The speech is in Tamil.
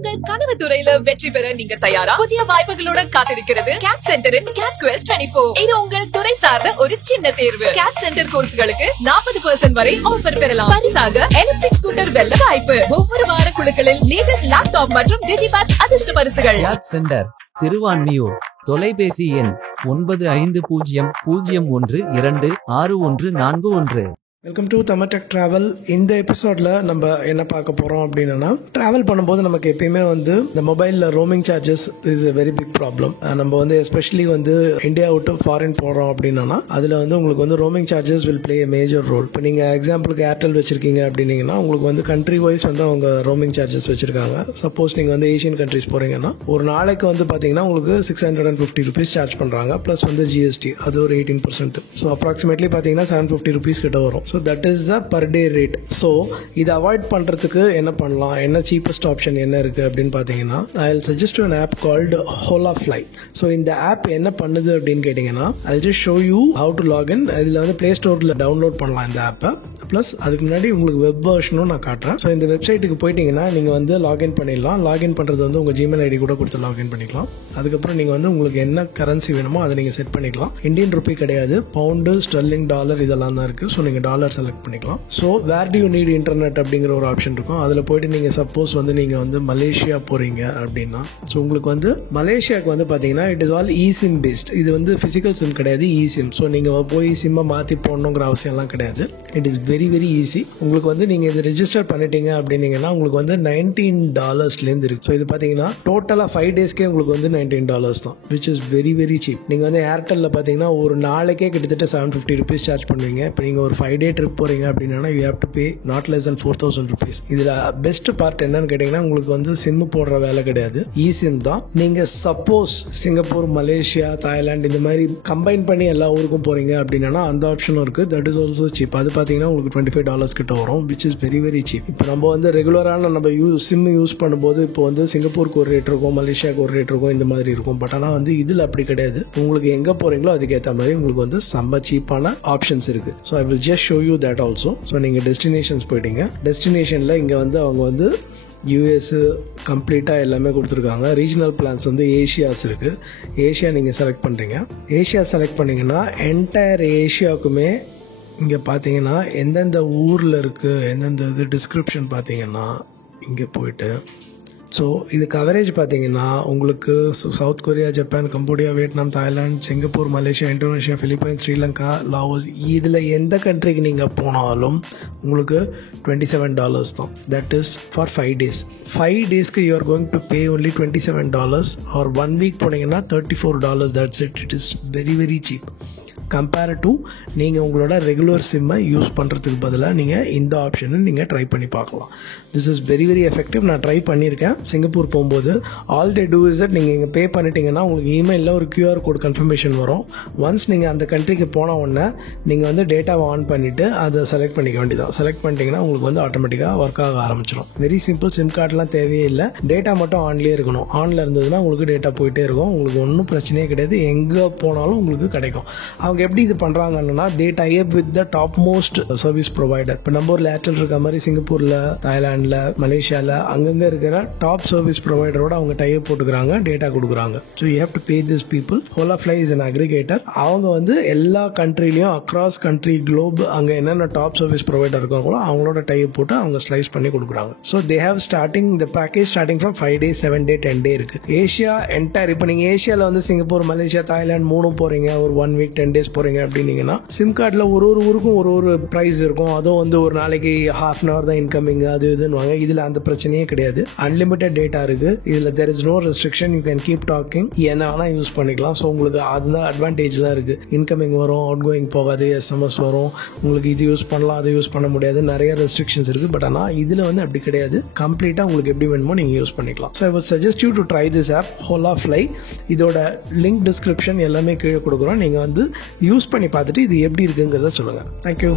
உங்கள் கனவு துறையில வெற்றி பெற நீங்க தயாரா? புதிய வாய்ப்புகளோட காத்திருக்கிறது கேட் சென்டரின் கேட் குவெஸ்ட் 24. இது உங்கள் துறை சார்ந்த ஒரு சின்ன தேர்வு. கேட் சென்டர் கோர்ஸ்களுக்கு 40% வரை ஆஃபர் பெறலாம். பரிசாக எலக்ட்ரிக் ஸ்கூட்டர் வெல்ல வாய்ப்பு. ஒவ்வொரு வார குழுக்களில் லேட்டஸ்ட் லேப்டாப் மற்றும் டிஜிபேட் அதிர்ஷ்ட பரிசுகள். Gate centre Thiruvanmiyur. தொலைபேசி எண் 9501126141. Welcome to Tamil Tech travel. இந்த எபிசோடில் நம்ம என்ன பார்க்க போகிறோம் அப்படின்னா, ட்ராவல் பண்ணும்போது நமக்கு எப்பயுமே இந்த மொபைலில் roaming charges is a very big problem. நம்ம எஸ்பெஷலி இந்தியா விட்டு ஃபாரின் போகிறோம் அப்படின்னா அதில் உங்களுக்கு roaming charges will play a major role. இப்போ நீங்கள் எக்ஸாம்பிளுக்கு ஏர்டெல் வச்சிருக்கீங்க அப்படின்னீங்கன்னா உங்களுக்கு கண்ட்ரி வைஸ் அவங்க ரோமிங் சார்ஜஸ் வச்சிருக்காங்க. சப்போஸ் நீங்கள் ஏஷியன் கண்ட்ரிஸ் போகிறீங்கன்னா ஒரு நாளைக்கு பார்த்தீங்கன்னா உங்களுக்கு 650 rupees சார்ஜ் பண்ணுறாங்க. ப்ளஸ் ஜிஎஸ்டி அது ஒரு 18%. ஸோ அப்ராக்சிமேட்லி பார்த்தீங்கன்னா 750 rupees கிட்ட வரும். So that is the per day rate. So இதை அவாய்ட் பண்ணுறதுக்கு என்ன பண்ணலாம், என்ன சீப்பஸ்ட் ஆப்ஷன் என்ன இருக்குது அப்படின்னு பார்த்தீங்கன்னா, I will suggest an app called Holafly. So இந்த ஆப் என்ன பண்ணுது அப்படின்னு கேட்டிங்கன்னா, I just show you how to login. இதில் ப்ளே ஸ்டோரில் டவுன்லோட் பண்ணலாம் இந்த ஆப்பை. ப்ளஸ் அதுக்கு முன்னாடி உங்களுக்கு வெப் வெர்ஷனும் நான் காட்டுறேன். ஸோ இந்த வெப்சைட்டுக்கு போயிட்டீங்கன்னா நீங்கள் லாகின் பண்ணிடலாம். லாகின் பண்ணுறது உங்கள் ஜிமெயில் ஐடி கூட கொடுத்து லாகின் பண்ணிக்கலாம். அதுக்கப்புறம் நீங்கள் உங்களுக்கு என்ன கரன்சி வேணுமோ அதை நீங்கள் செட் பண்ணிக்கலாம். இந்தியன் ருப்பி கிடையாது, பவுண்டு, ஸ்டெர்லிங், டாலர் இதெல்லாம் தான் இருக்குது. ஸோ நீங்கள் டாலர் செலக்ட் பண்ணிக்கலாம். So where do you need internet அப்படிங்கிற ஒரு ஆப்ஷன் இருக்கும். அதில் போயிட்டு நீங்கள் சப்போஸ் நீங்கள் மலேசியா போகிறீங்க அப்படின்னா, ஸோ உங்களுக்கு மலேசியாவுக்கு பார்த்தீங்கன்னா it is all eSIM based. இது ஃபிசிக்கல் சிம் கிடையாது, இசிம். ஸோ நீங்கள் போய் சிம்மை மாற்றி போடணுங்கிற அவசியம்லாம் கிடையாது. It is very very easy. உங்களுக்கு நீங்கள் இதை ரெஜிஸ்டர் பண்ணிட்டீங்க அப்படின்னீங்கன்னா உங்களுக்கு $19 இருக்கு. ஸோ இது பார்த்தீங்கன்னா டோட்டலாக 5 daysக்கே உங்களுக்கு $19 தான், which is very very cheap. நீங்கள் ஏர்டெல்லில் பார்த்தீங்கன்னா ஒரு நாளைக்கே கிட்டத்தட்ட 750 rupees சார்ஜ் பண்ணுவீங்க. இப்போ நீங்கள் ஒரு 5 day ட்ரிப் போறீங்க அப்படின்னா you have to pay not less than 4000 rupees. இதில் பெஸ்ட் பார்ட் என்னன்னு கேட்டிங்கன்னா, உங்களுக்கு சிம் போடுற வேலை கிடையாது, இசிம் தான். நீங்கள் சப்போஸ் சிங்கப்பூர், மலேசியா, தாய்லாந்து இந்த மாதிரி கம்பைன் பண்ணி எல்லா ஊருக்கும் போறீங்க அப்படின்னா அந்த ஆப்ஷனும் இருக்குது. That is also cheap. அது பார்த்தீங்கன்னா உங்களுக்கு $25 கிட்ட வரும், which is very very cheap. இப்போ நம்ம ரெகுலரான நம்ம சிம் யூஸ் பண்ணும்போது இப்போ சிங்கப்பூருக்கு ஒரு ரேட் இருக்கும், மலேசியாவுக்கு ஒரு ரேட் இருக்கும், இந்த மாதிரி இருக்கும். பட் ஆனால் இதில் அப்படி கிடையாது. உங்களுக்கு எங்கே போகிறீங்களோ அதுக்கேற்ற மாதிரி உங்களுக்கு செம்ம சீப்பான ஆப்ஷன்ஸ் இருக்குது. So I will just show you that also. So நீங்கள் டெஸ்டினேஷன்ஸ் போயிட்டீங்க. டெஸ்டினேஷனில் இங்கே அவங்க யூஎஸ் கம்ப்ளீட்டாக எல்லாமே கொடுத்துருக்காங்க. ரீஜனல் பிளான்ஸ் ஏஷியாஸ் இருக்குது. ஏஷியா நீங்கள் செலக்ட் பண்ணுறீங்க. ஏஷியா செலக்ட் பண்ணிங்கன்னா என்டையர் ஏஷியாவுக்குமே இங்கே பார்த்தீங்கன்னா எந்தெந்த ஊரில் இருக்குது, எந்தெந்த டிஸ்கிரிப்ஷன் பார்த்தீங்கன்னா இங்கே போயிட்டு, ஸோ இது கவரேஜ் பார்த்தீங்கன்னா உங்களுக்கு South Korea, Japan, Cambodia, Vietnam, Thailand, Singapore, Malaysia, Indonesia, Philippines, Sri Lanka, Laos, இதில் எந்த கண்ட்ரிக்கு நீங்கள் போனாலும் உங்களுக்கு $27 தான். That is for 5 days. 5 daysக்கு you are going to pay only $27. Or 1 week போனீங்கன்னா $34. That's it. It is very very cheap compare to நீங்கள் உங்களோட ரெகுலர் சிம்மை யூஸ் பண்ணுறதுக்கு பதிலாக நீங்கள் இந்த ஆப்ஷனை நீங்கள் ட்ரை பண்ணி பார்க்கலாம். This is very very effective. நான் ட்ரை பண்ணியிருக்கேன் சிங்கப்பூர் போகும்போது. All they do is that நீங்கள் இங்கே பே பண்ணிட்டீங்கன்னா உங்களுக்கு இமெயிலில் ஒரு QR கோட் கன்ஃபர்மேஷன் வரும். ஒன்ஸ் நீங்கள் அந்த கண்ட்ரிக்கு போன உடனே நீங்கள் டேட்டாவை ஆன் பண்ணிவிட்டு அதை செலக்ட் பண்ணிக்க வேண்டியதான். செலக்ட் பண்ணிட்டீங்கன்னா உங்களுக்கு ஆட்டோமேட்டிக்காக ஒர்க் ஆக ஆரம்பிச்சிடும். Very simple. சிம் கார்டெலாம் தேவையே இல்லை. டேட்டா மட்டும் ஆன்லேயே இருக்கணும். ஆனில் இருந்ததுன்னா உங்களுக்கு டேட்டா போயிட்டே இருக்கும். உங்களுக்கு ஒன்றும் பிரச்சனையே கிடையாது. எங்கே போனாலும் உங்களுக்கு கிடைக்கும். அவங்க எப்படி இது பண்ணுறாங்கன்னா, they tie up with the top most service provider. இப்போ நம்ம ஊரில் ஏர்டெல் இருக்க மாதிரி சிங்கப்பூரில், தாய்லாண்டில், மலேசியாவில் அங்கங்கே இருக்கிற டாப் சர்வீஸ் ப்ரொவைடரோட அவங்க டை அப் போட்டுக்கிறாங்க, டேட்டா கொடுக்குறாங்க. So you have to pay this people. Holafly is an aggregator. அவங்க எல்லா கண்ட்ரிலையும் அக்ராஸ் கண்ட்ரி குளோப் அங்கே என்னென்ன டாப் சர்வீஸ் ப்ரொவைடர் இருக்காங்களோ அவங்களோட டை அப் போட்டு அவங்க ஸ்லைஸ் பண்ணி கொடுக்குறாங்க. So they have starting the package starting from 5 days, 7 day, 10 day இருக்குது. Asia entire. இப்போ நீங்கள் ஏஷியாவில் சிங்கப்பூர், மலேசியா, தாய்லாந்து 3 போகிறீங்க, ஒரு 1 week 10 days போகிறீங்க அப்படின்னீங்கன்னா சிம் கார்டில் ஒரு ஊருக்கும் ஒரு ப்ரைஸ் இருக்கும். அதுவும் ஒரு நாளைக்கு ½ hour தான் இன்கமிங், அது இதுன்னு. இதில் அந்த பிரச்சனையே கிடையாது. அன்லிமிட்டட் டேட்டா இருக்குது. இதில் there is no restriction. You can keep talking, என்ன வேணால் யூஸ் பண்ணிக்கலாம். ஸோ உங்களுக்கு அதுதான் அட்வான்டேஜ்லாம் இருக்குது. இன்கமிங் வரும், அவுட் கோயிங் போகாது, SMS வரும். உங்களுக்கு இது யூஸ் பண்ணலாம், அது யூஸ் பண்ண முடியாது, நிறைய ரெஸ்ட்ரிக்ஷன்ஸ் இருக்குது. பட் ஆனால் இதில் அப்படி கிடையாது. கம்ப்ளீட்டாக உங்களுக்கு எப்படி வேணுமோ நீங்கள் யூஸ் பண்ணிக்கலாம். So I would suggest you to try this app Holafly. இதோட லிங்க் டிஸ்கிரிப்ஷன் எல்லாமே கீழே கொடுக்குறோம். நீங்கள் யூஸ் பண்ணி பார்த்துட்டு இது எப்படி இருக்குங்கிறத சொல்லுங்கள். தேங்க்யூ.